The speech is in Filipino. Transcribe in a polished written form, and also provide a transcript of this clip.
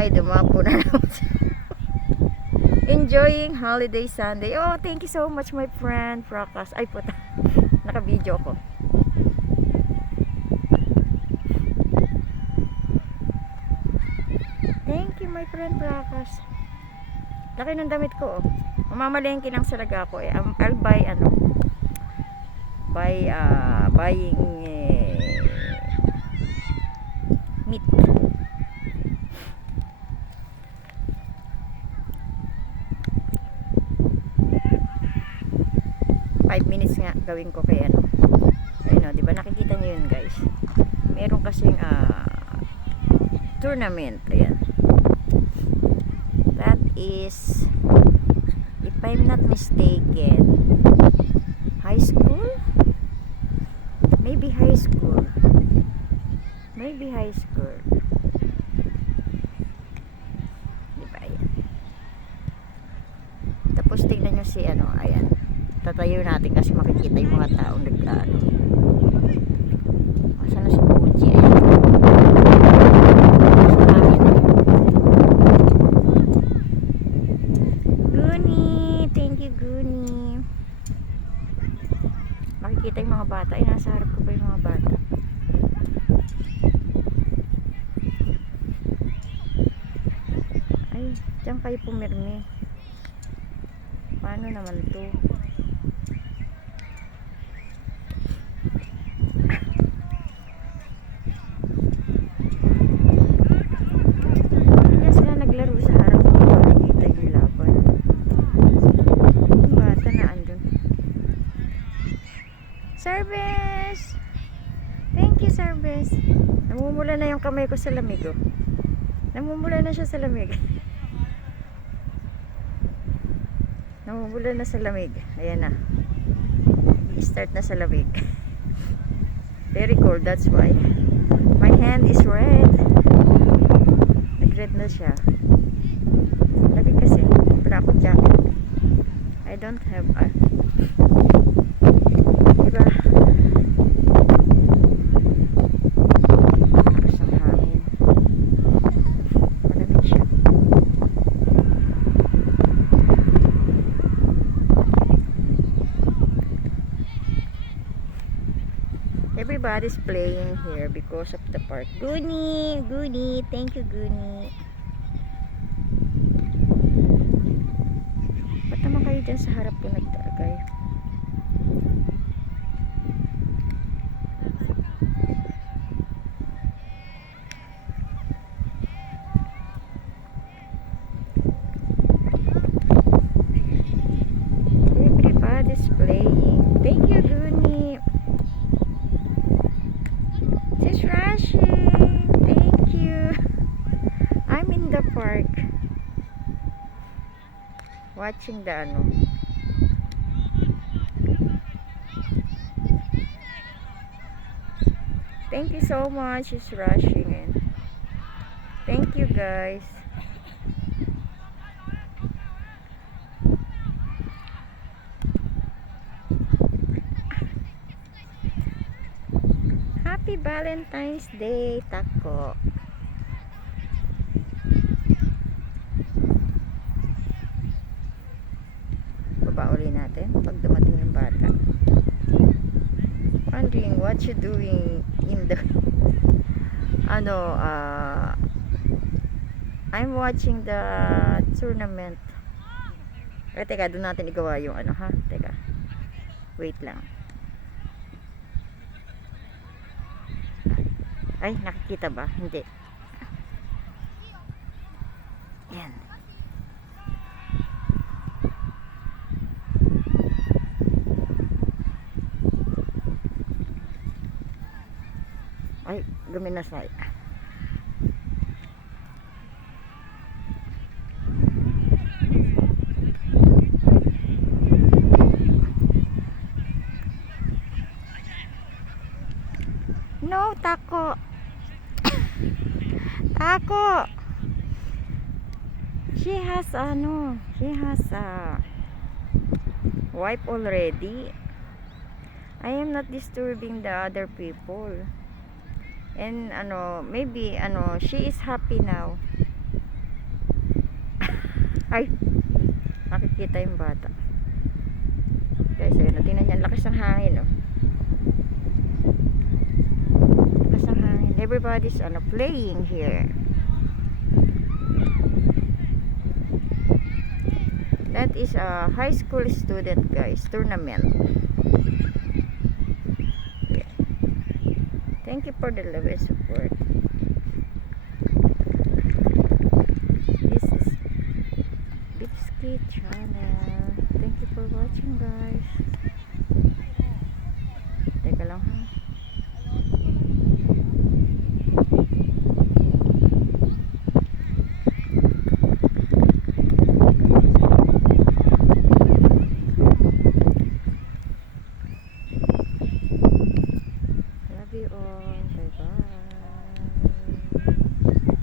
May dumapo na naman. Enjoying holiday Sunday. Oh, thank you so much my friend Prakas. Ay puta, naka-video ko. Thank you my friend Prakas. Laki ng damit ko oh. Mamamalengke lang talaga ako eh. I'll buy buying meat. Five minutes nga gawin ko kay ano. Ayun, di ba nakikita niyo yun guys? Meron kasing tournament. Ayan. That is, if I'm not mistaken, high school? Maybe high school. Maybe high school. Diba ayan. Tapos tingnan nyo si ano, ayan. Tatayo natin kasi makikita yung mga taong nagkaano. Asan na si Puji? Ayan. Guni! Thank you Guni. Makikita yung mga bata. Ay, nasa harap ko pa yung mga bata. Ay, diyan kayo pumirmi. Paano naman to? Kaya sila naglaro sa harap ko. Makikita yung laban. Yung bata na andun. Service! Thank you, service. Namumula na yung kamay ko sa lamig, oh. Namumula na siya sa lamig. Namumula na sa lamig. Ayan na. I-start na sa lamig. Very cold, that's why. My hand is red. Nag-red na siya. Lamig kasi. Wala akong jacket. I don't have a... Diba? Lakas ng hangin. Malamig siya. Everybody's playing here because of the park. Guni! Guni! Thank you, Guni. Ba't naman kayo dyan sa harap ko nagtagay? Everybody's playing. Thank you, Guni. She's rushing. Thank you. I'm in the park. Watching the ano. Thank you so much. She's rushing in. Thank you guys. Happy Valentine's Day, Tako. Baba uli natin pag dumating yung bata. Wondering what you doing in the I'm watching the tournament. Teka, doon natin igawa yung ano ha. Teka. Wait lang. Ay, nakikita ba? Hindi. Yan. Ay, luminasay. No, Tako. Tako. She has a wife already. I am not disturbing the other people. And maybe she is happy now. Ay, makikita yung bata. Guys, ayun, tingnan niyan, lakas ng hangin, oh. Lakas ng hangin. Everybody's playing here. That is a high school student, guys, tournament. Yeah. Thank you for the love and support. This is Bipski channel. Thank you for watching, guys. Teka lang, ha. Love you all.